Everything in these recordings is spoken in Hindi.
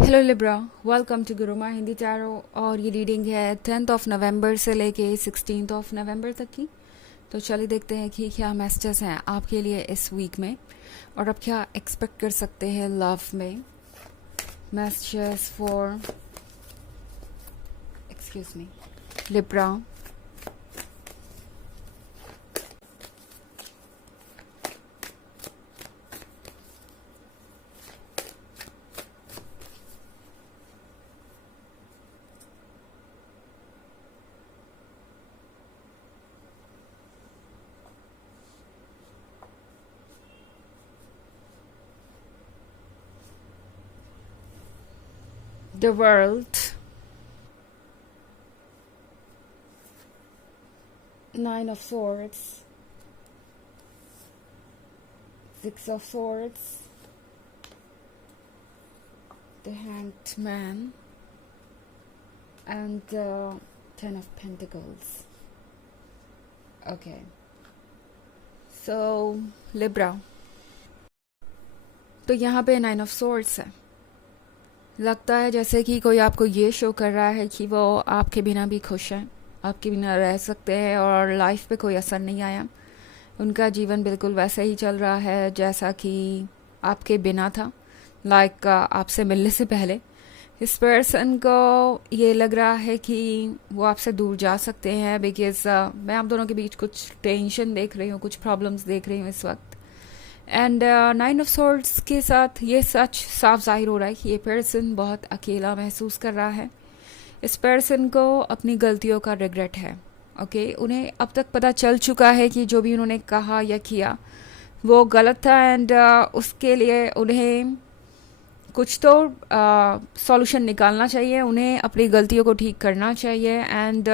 Hello Libra, welcome to Guruma Hindi tarot. और ये रीडिंग है 10th ऑफ नवंबर से लेके 16th ऑफ नवंबर तक की। तो चलिए देखते हैं कि क्या मैसेजेस हैं आपके लिए इस वीक में और आप क्या एक्सपेक्ट कर सकते हैं लव में। Messages for excuse me Libra. The world, Nine of Swords, Six of Swords, the Hanged Man, and the Ten of Pentacles. Okay, so Libra, तो यहाँ पे नाइन ऑफ सोर्ड्स है। लगता है जैसे कि कोई आपको ये शो कर रहा है कि वो आपके बिना भी खुश हैं, आपके बिना रह सकते हैं और लाइफ पे कोई असर नहीं आया। उनका जीवन बिल्कुल वैसे ही चल रहा है जैसा कि आपके बिना था। लाइक आपसे मिलने से पहले इस पर्सन को ये लग रहा है कि वो आपसे दूर जा सकते हैं बिकॉज मैं आप दोनों के बीच कुछ टेंशन देख रही हूँ, कुछ प्रॉब्लम्स देख रही हूँ इस वक्त। एंड नाइन ऑफ सोर्ड्स के साथ ये सच साफ जाहिर हो रहा है कि ये पर्सन बहुत अकेला महसूस कर रहा है। इस पर्सन को अपनी गलतियों का रिग्रेट है। ओके, उन्हें अब तक पता चल चुका है कि जो भी उन्होंने कहा या किया वो गलत था एंड उसके लिए उन्हें कुछ तो सॉल्यूशन निकालना चाहिए, उन्हें अपनी गलतियों को ठीक करना चाहिए एंड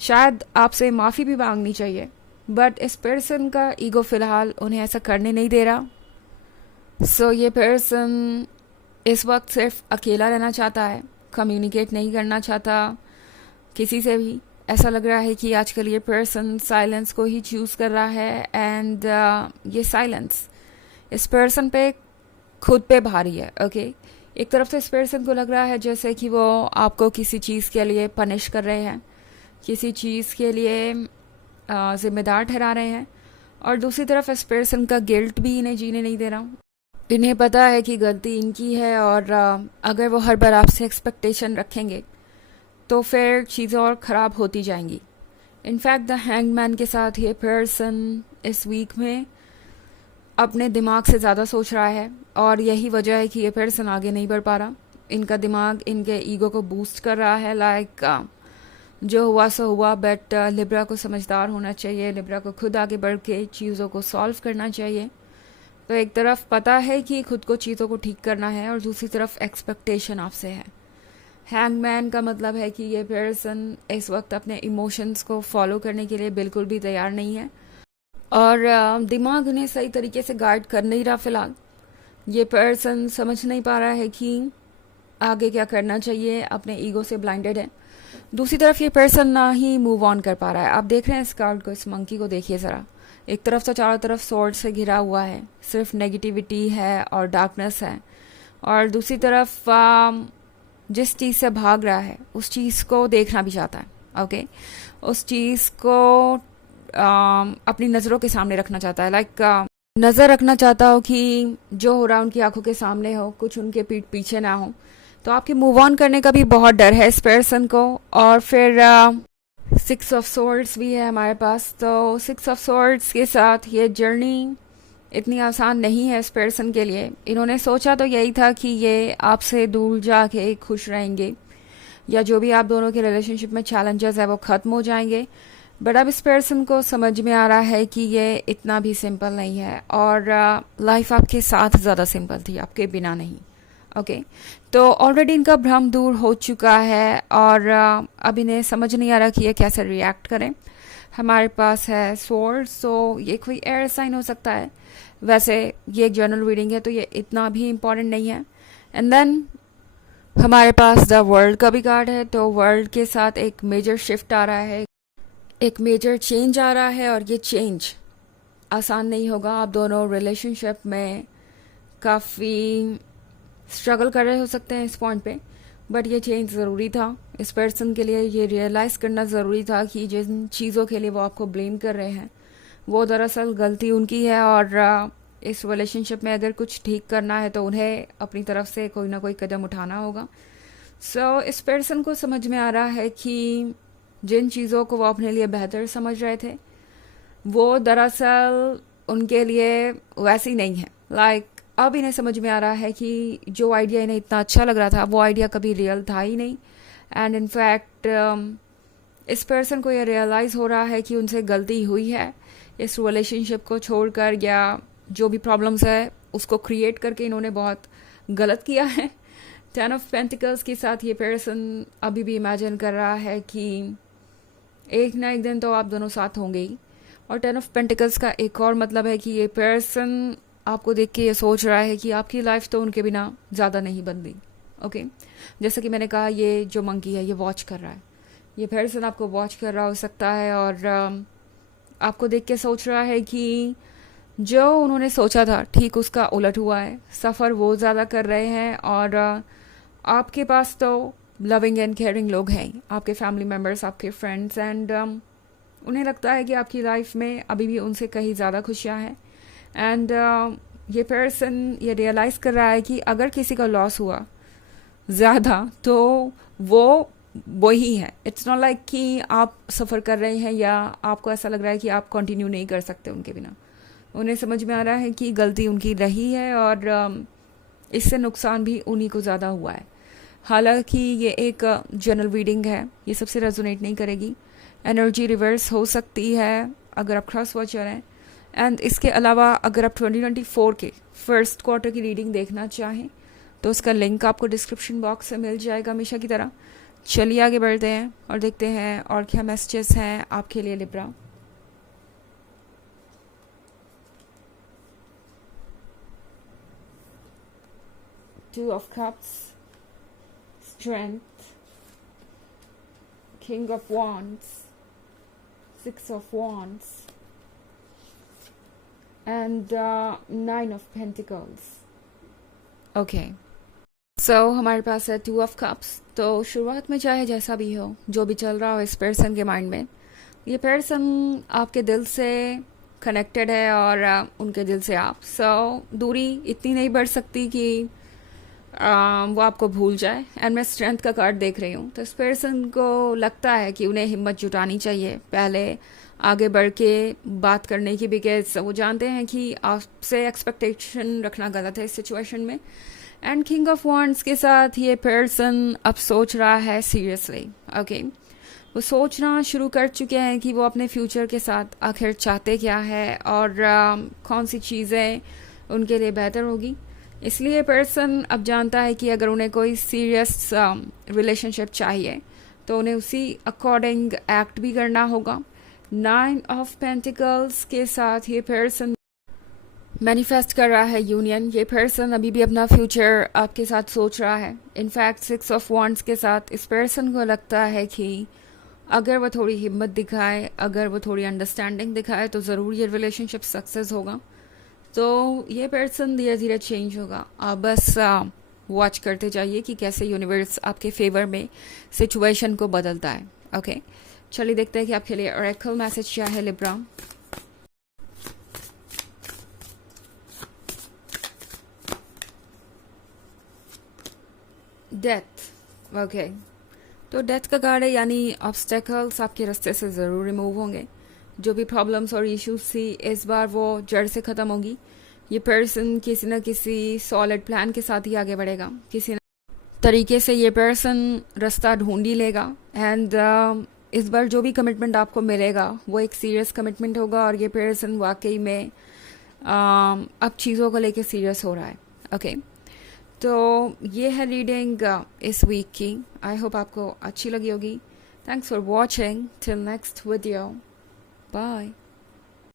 शायद आपसे माफ़ी भी मांगनी चाहिए। बट इस पर्सन का ईगो फ़िलहाल उन्हें ऐसा करने नहीं दे रहा। सो ये पर्सन इस वक्त सिर्फ अकेला रहना चाहता है, कम्युनिकेट नहीं करना चाहता किसी से भी। ऐसा लग रहा है कि आजकल ये पर्सन साइलेंस को ही चूज़ कर रहा है एंड ये साइलेंस इस पर्सन पे खुद पे भारी है। ओके, एक तरफ से इस पर्सन को लग रहा है जैसे कि वो आपको किसी चीज़ के लिए पनिश कर रहे हैं, किसी चीज़ के लिए जिम्मेदार ठहरा रहे हैं, और दूसरी तरफ इस पर्सन का गिल्ट भी इन्हें जीने नहीं दे रहा। इन्हें पता है कि गलती इनकी है और अगर वो हर बार आपसे एक्सपेक्टेशन रखेंगे तो फिर चीज़ें और ख़राब होती जाएंगी। इनफैक्ट द हैंगमैन के साथ ये पर्सन इस वीक में अपने दिमाग से ज़्यादा सोच रहा है और यही वजह है कि ये पर्सन आगे नहीं बढ़ पा रहा। इनका दिमाग इनके ईगो को बूस्ट कर रहा है। लाइक जो हुआ सो हुआ, बट लिब्रा को समझदार होना चाहिए, लिब्रा को खुद आगे बढ़ के चीज़ों को सॉल्व करना चाहिए। तो एक तरफ पता है कि खुद को चीज़ों को ठीक करना है और दूसरी तरफ एक्सपेक्टेशन आपसे है। हैंगमैन का मतलब है कि ये पर्सन इस वक्त अपने इमोशंस को फॉलो करने के लिए बिल्कुल भी तैयार नहीं है और दिमाग उन्हें सही तरीके से गाइड कर नहीं रहा। फिलहाल ये पर्सन समझ नहीं पा रहा है कि आगे क्या करना चाहिए, अपने ईगो से ब्लाइंडेड है। दूसरी तरफ ये पर्सन ना ही मूव ऑन कर पा रहा है। आप देख रहे हैं इस कार्ड को, इस मंकी को देखिए ज़रा। एक तरफ से चारों तरफ स्वॉर्ड से घिरा हुआ है, सिर्फ नेगेटिविटी है और डार्कनेस है, और दूसरी तरफ जिस चीज़ से भाग रहा है उस चीज़ को देखना भी चाहता है। ओके, उस चीज़ को अपनी नज़रों के सामने रखना चाहता है। लाइक नज़र रखना चाहता हो कि जो हो रहा है उनकी आंखों के सामने हो, कुछ उनके पीठ पीछे ना हो। तो आपके मूव ऑन करने का भी बहुत डर है इस पर्सन को। और फिर सिक्स ऑफ सोर्ड्स भी है हमारे पास। तो सिक्स ऑफ सोर्ड्स के साथ ये जर्नी इतनी आसान नहीं है इस पर्सन के लिए। इन्होंने सोचा तो यही था कि ये आपसे दूर जाके खुश रहेंगे या जो भी आप दोनों के रिलेशनशिप में चैलेंजेस है वो ख़त्म हो जाएंगे। बट अब इस पर्सन को समझ में आ रहा है कि ये इतना भी सिंपल नहीं है और लाइफ आपके साथ ज़्यादा सिंपल थी, आपके बिना नहीं। ओके, तो ऑलरेडी इनका भ्रम दूर हो चुका है और अब इन्हें समझ नहीं आ रहा कि ये कैसे रिएक्ट करें। हमारे पास है स्वॉर्ड, सो ये कोई एयर साइन हो सकता है। वैसे ये एक जर्नल रीडिंग है तो ये इतना भी इम्पोर्टेंट नहीं है। एंड देन हमारे पास द वर्ल्ड का भी कार्ड है। तो वर्ल्ड के साथ एक मेजर शिफ्ट आ रहा है, एक मेजर चेंज आ रहा है और ये चेंज आसान नहीं होगा। आप दोनों रिलेशनशिप में काफ़ी स्ट्रगल कर रहे हो सकते हैं इस पॉइंट पे, बट ये चेंज ज़रूरी था इस पर्सन के लिए। ये रियलाइज़ करना ज़रूरी था कि जिन चीज़ों के लिए वो आपको ब्लेम कर रहे हैं वो दरअसल गलती उनकी है, और इस रिलेशनशिप में अगर कुछ ठीक करना है तो उन्हें अपनी तरफ से कोई ना कोई कदम उठाना होगा। सो इस पर्सन को समझ में आ रहा है कि जिन चीज़ों को वो अपने लिए बेहतर समझ रहे थे वो दरअसल उनके लिए वैसी नहीं है। अब इन्हें समझ में आ रहा है कि जो आइडिया इन्हें इतना अच्छा लग रहा था वो आइडिया कभी रियल था ही नहीं। एंड इनफैक्ट इस पर्सन को ये रियलाइज़ हो रहा है कि उनसे गलती हुई है इस रिलेशनशिप को छोड़कर, या जो भी प्रॉब्लम्स है उसको क्रिएट करके इन्होंने बहुत गलत किया है। 10 ऑफ पेंटिकल्स के साथ ये पर्सन अभी भी इमेजिन कर रहा है कि एक ना एक दिन तो आप दोनों साथ होंगे ही। और 10 ऑफ पेंटिकल्स का एक और मतलब है कि ये पर्सन आपको देख के ये सोच रहा है कि आपकी लाइफ तो उनके बिना ज़्यादा नहीं बनती। ओके, जैसा कि मैंने कहा, ये जो मंकी है ये वॉच कर रहा है, ये पर्सन आपको वॉच कर रहा हो सकता है, और आपको देख के सोच रहा है कि जो उन्होंने सोचा था ठीक उसका उलट हुआ है। सफ़र वो ज़्यादा कर रहे हैं, और आपके पास तो लविंग एंड केयरिंग लोग हैं, आपके फैमिली मेम्बर्स, आपके फ्रेंड्स, एंड उन्हें लगता है कि आपकी लाइफ में अभी भी उनसे कहीं ज़्यादा खुशियाँ हैं। एंड ये पर्सन ये रियलाइज़ कर रहा है कि अगर किसी का लॉस हुआ ज़्यादा तो वो वही है। इट्स नॉट लाइक कि आप सफ़र कर रहे हैं या आपको ऐसा लग रहा है कि आप कंटिन्यू नहीं कर सकते उनके बिना। उन्हें समझ में आ रहा है कि गलती उनकी रही है, और इससे नुकसान भी उन्हीं को ज़्यादा हुआ है। हालांकि ये एक जनरल रीडिंग है, ये सबसे रेजोनेट नहीं करेगी। एनर्जी रिवर्स हो सकती है अगर आप क्रॉस वॉचर हैं। एंड इसके अलावा अगर आप 2024 के फर्स्ट क्वार्टर की रीडिंग देखना चाहें तो उसका लिंक आपको डिस्क्रिप्शन बॉक्स में मिल जाएगा हमेशा की तरह। चलिए आगे बढ़ते हैं और देखते हैं और क्या मैसेजेस हैं आपके लिए Libra. Two of cups, strength, king of wands, 6 of wands, and 9 of pentacles. Okay, so हमारे पास है 2 of cups। तो शुरुआत में चाहे जैसा भी हो, जो भी चल रहा हो इस पर्सन के माइंड में, ये पर्सन आपके दिल से कनेक्टेड है और उनके दिल से आप। दूरी इतनी नहीं बढ़ सकती कि वो आपको भूल जाए। एंड मैं स्ट्रेंथ का कार्ड देख रही हूँ, तो इस पर्सन को लगता है कि उन्हें हिम्मत जुटानी चाहिए पहले आगे बढ़ के बात करने की, बिकॉज वो जानते हैं कि आपसे एक्सपेक्टेशन रखना गलत है इस सिचुएशन में। एंड किंग ऑफ वॉन्ड्स के साथ ये पर्सन अब सोच रहा है सीरियसली। ओके, वो सोचना शुरू कर चुके हैं कि वो अपने फ्यूचर के साथ आखिर चाहते क्या है और कौन सी चीज़ें उनके लिए बेहतर होगी। इसलिए पर्सन अब जानता है कि अगर उन्हें कोई सीरियस रिलेशनशिप चाहिए तो उन्हें उसी अकॉर्डिंग एक्ट भी करना होगा। 9 ऑफ पेंटिकल्स के साथ ये पर्सन मैनिफेस्ट कर रहा है यूनियन। ये पर्सन अभी भी अपना फ्यूचर आपके साथ सोच रहा है। इनफैक्ट 6 ऑफ वॉन्ड्स के साथ इस पर्सन को लगता है कि अगर वो थोड़ी हिम्मत दिखाए, अगर वो थोड़ी अंडरस्टैंडिंग दिखाए तो ज़रूर ये रिलेशनशिप सक्सेस होगा। तो ये पर्सन धीरे धीरे चेंज होगा। आप बस वॉच करते जाइए कि कैसे यूनिवर्स आपके फेवर में सिचुएशन को बदलता है। ओके, चलिए देखते हैं कि आपके लिए ऑरेकल मैसेज क्या है लिब्रा। डेथ। ओके, तो डेथ का कार्ड है, यानी ऑब्स्टेकल्स आपके रास्ते से ज़रूर रिमूव होंगे। जो भी प्रॉब्लम्स और इश्यूज थी इस बार वो जड़ से ख़त्म होगी। ये पर्सन किसी न किसी सॉलिड प्लान के साथ ही आगे बढ़ेगा। किसी न तरीके से ये पर्सन रास्ता ढूंढ ही लेगा। एंड इस बार जो भी कमिटमेंट आपको मिलेगा वो एक सीरियस कमिटमेंट होगा, और ये पर्सन वाकई में अब चीज़ों को लेके सीरियस हो रहा है। ओके, तो ये है रीडिंग इस वीक की। आई होप आपको अच्छी लगी होगी। Thanks for watching. Till next video, bye.